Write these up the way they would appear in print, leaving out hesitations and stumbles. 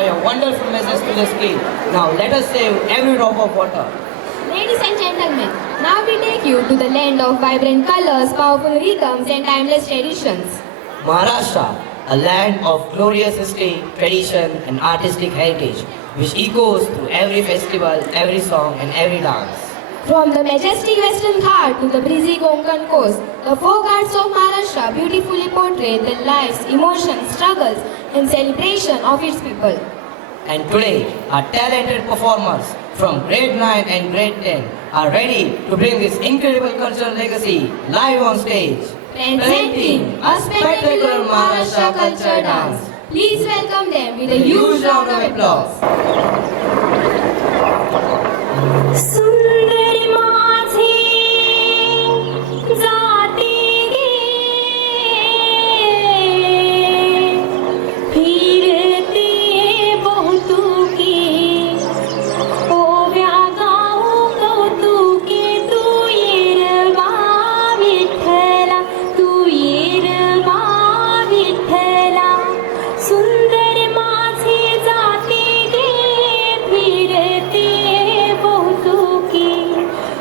for your wonderful message to the screen. Now let us save every drop of water. Ladies and gentlemen, now we take you to the land of vibrant colors, powerful rhythms and timeless traditions. Maharashtra, a land of glorious history, tradition and artistic heritage, which echoes through every festival, every song and every dance. From the majestic western Ghat to the breezy Konkan coast, the folk arts of Maharashtra beautifully portray the lives, emotions, struggles and celebration of its people. And today, our talented performers from grade 9 and grade 10 are ready to bring this incredible cultural legacy live on stage. Presenting a spectacular Maharashtra culture dance. Please welcome them with a huge round of applause. सुंदरी माझी जाते गे फिरते बहुतुकी ओव्या गाऊ कौतुके तू येरवा विठ्ठला तू येरवा विठ्ठला सुंदर माझे जाते गे फिरते बहुतुकी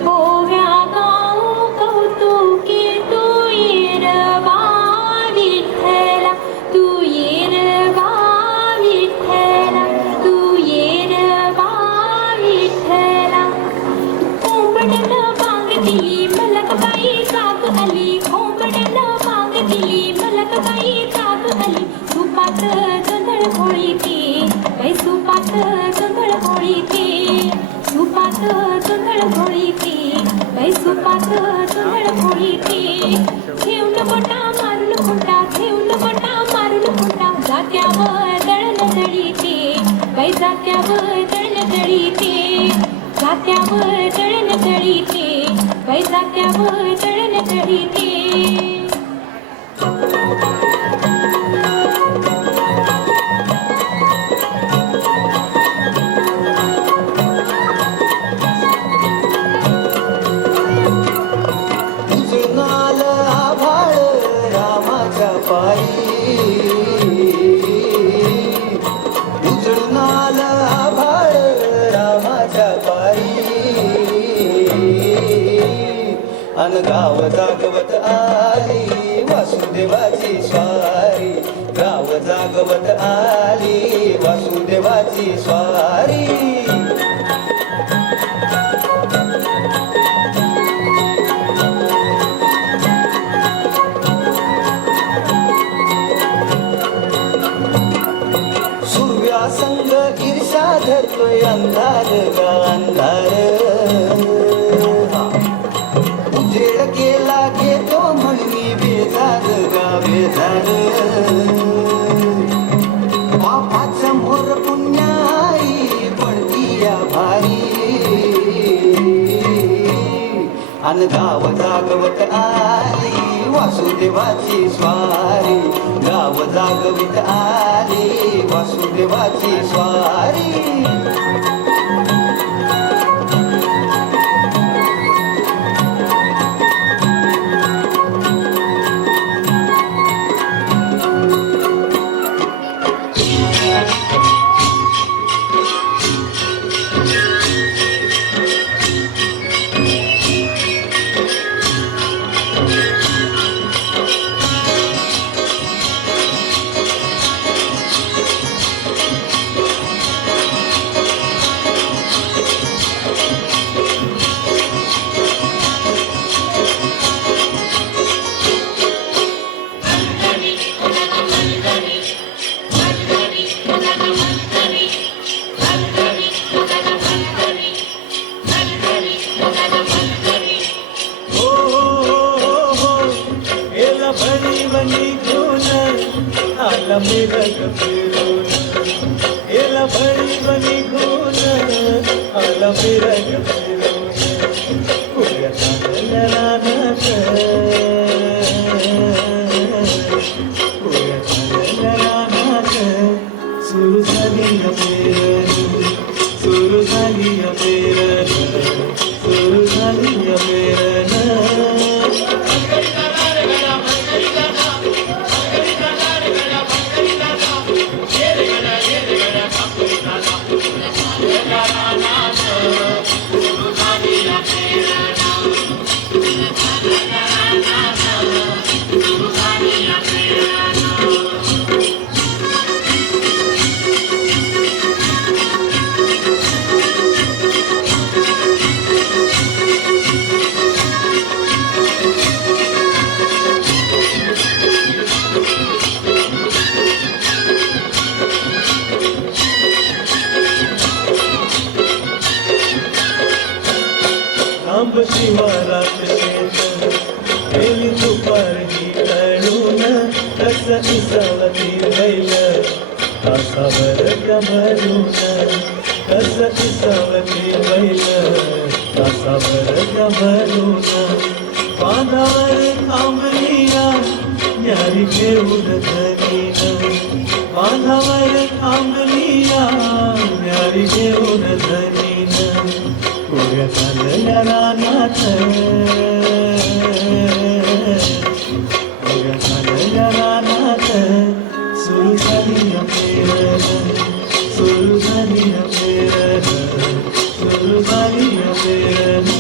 ओव्या गाऊ कौतुके तू येरवा विठ्ठला तू येरवा विठ्ठला तू येरवा विठ्ठला कोंबड्यानं बांग दिली मलकबाई जाग आली कोंबड्यानं बांग दिली मलकबाई जाग आली सुपात जोंधळ घोळीते बाई सुपात जोंधळ घोळीते सुपात जोंधळ घोळीते बाई सुपात जोंधळ घोळीते घेऊन बोटा मारून खुंटा घेऊन बोटा मारून खुंटा जात्यावर दळण दळीते बाई जात्यावर दळण दळीते जात्यावर दळण दळीते बाई जात्यावर दळण दळीते उजळणाल आभाळ रामाच्या पायी उजळणाल आभाळ रामाच्या पायी अन गाव जागवत आली वासुदेवाची स्वारी गाव जागवत आली वासुदेवाची स्वारी सूर्यासंग ईर्षा धरतोय अंधार गा अंधार उजेड केला घेतो म्हणून बेजार गा बेजार पापाच्या मोर पुण्याई पडतीया भारी अन गाव जागवत आली वासुदेवाची स्वारी गाव जागवित आली वासुदेवाची स्वारी मिरग फिरून एला भळी बनी घोन आला मिरग फिरून कुड्या चांगल्या रानात कुड्या चांगल्या रानात सुरू झाली पेरण सुरू झाली पेरण सुरू झाली पेरण शिवारात शेत गेली दुपारही तळून कस इसावती बैल तासावर भरून कस इसावती बैल तासावर भरून बांधावर थांबलिया न्यारी घेऊन धनीन बांधावर थांबलिया न्यारी घेऊन धनीन पुऱ्या चालल्या रानात पुऱ्या चालल्या रानात सुरू झाली पेरण सुरू झाली पेरण सुरू झाली पेरण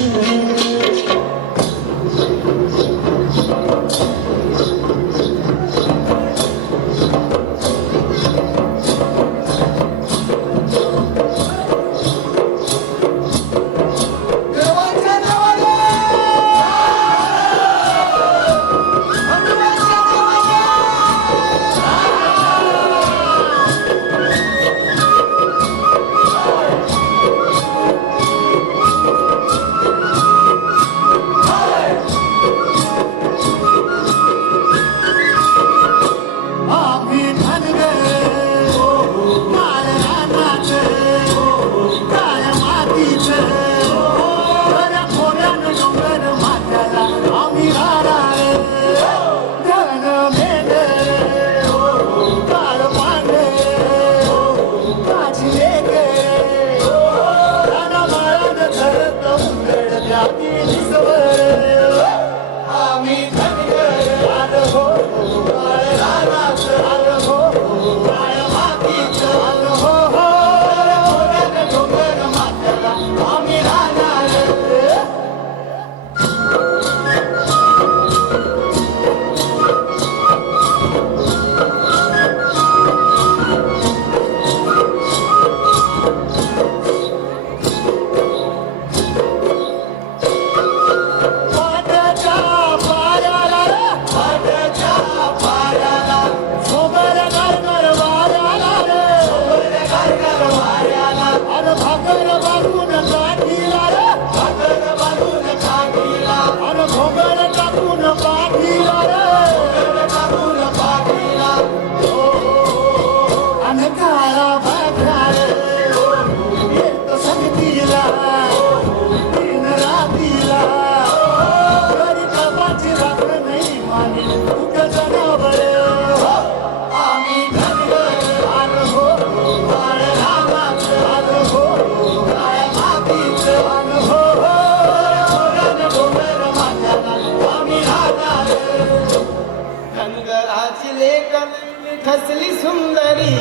ठसली सुंदरी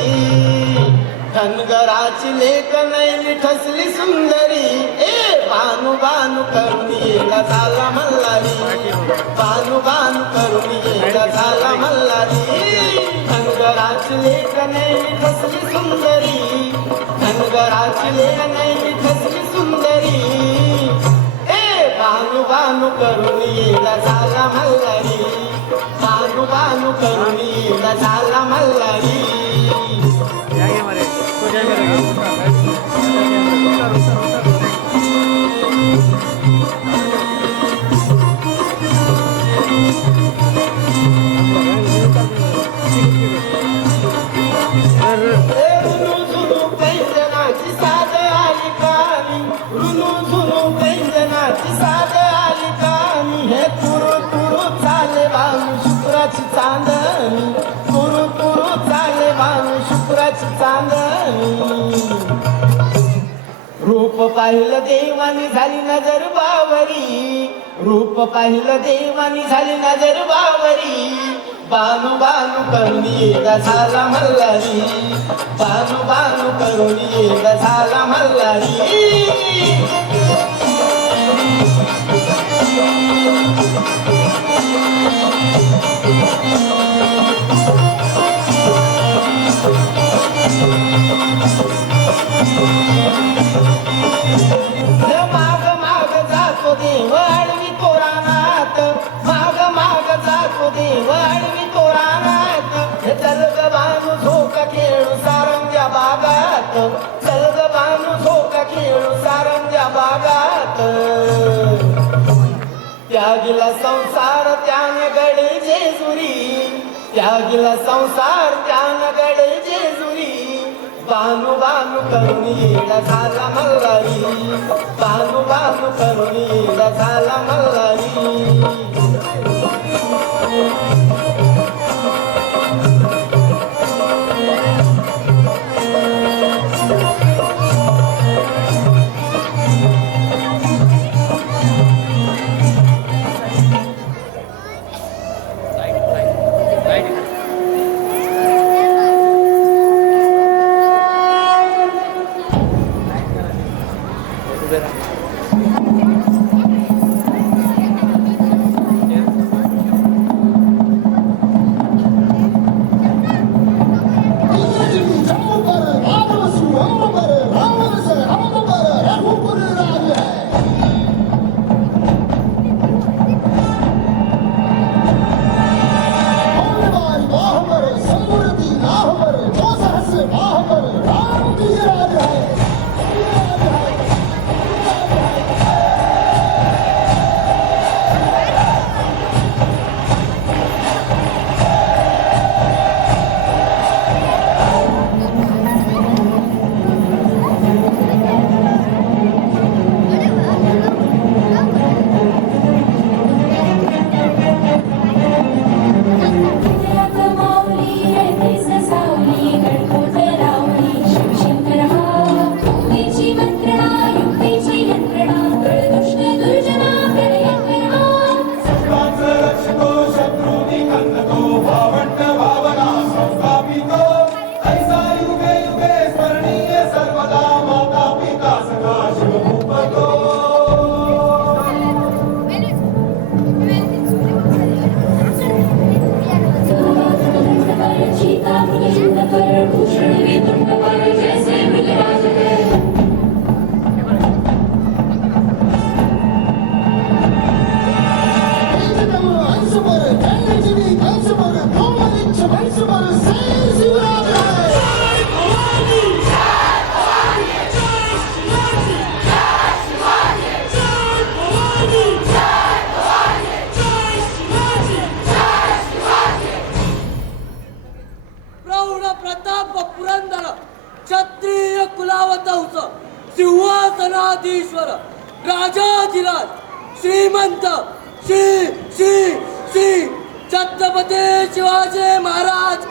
धनगराची लेक नैली ठसली सुंदरी ए बानू बानू करून येला झाला मल्हारी बानू बानू करून येला झाला मल्हारी धनगराची लेक नैली ठसली सुंदरी धनगराची लेक नैली ठसली सुंदरी ए बानू बानू करून येला झाला मल्हारी बानू बानू करून येला झाला मल्हारी चांदणी तुरु तुरु चाले बाणू शुक्राची चांदणी रूप पाहिलं देवानी झाली नजर बावरी रूप पाहिलं देवानी झाली नजर बावरी बानू बानू करून येला झाला मल्हारी बानू बानू करून येला झाला मल्हारी माग माग जातो देव आडवी तोरानात माग माग जातो देव आडवी तोरानात चल ग बानू झोका खेळू सारंग्या बागात चल ग बानू झोका खेळू सारंग्या बागात त्यागिला संसार त्याने गडे जेजुरी त्यागिला संसार त्याने गडे जेजुरी बानू बानू करून येडा झाला मल्हारी बानू बानू करून येडा झाला मल्हारी क्षत्रिय कुलावतंस सिंहासनाधीश्वर राजाधिराज श्रीमंत श्री श्री श्री छत्रपती शिवाजी महाराज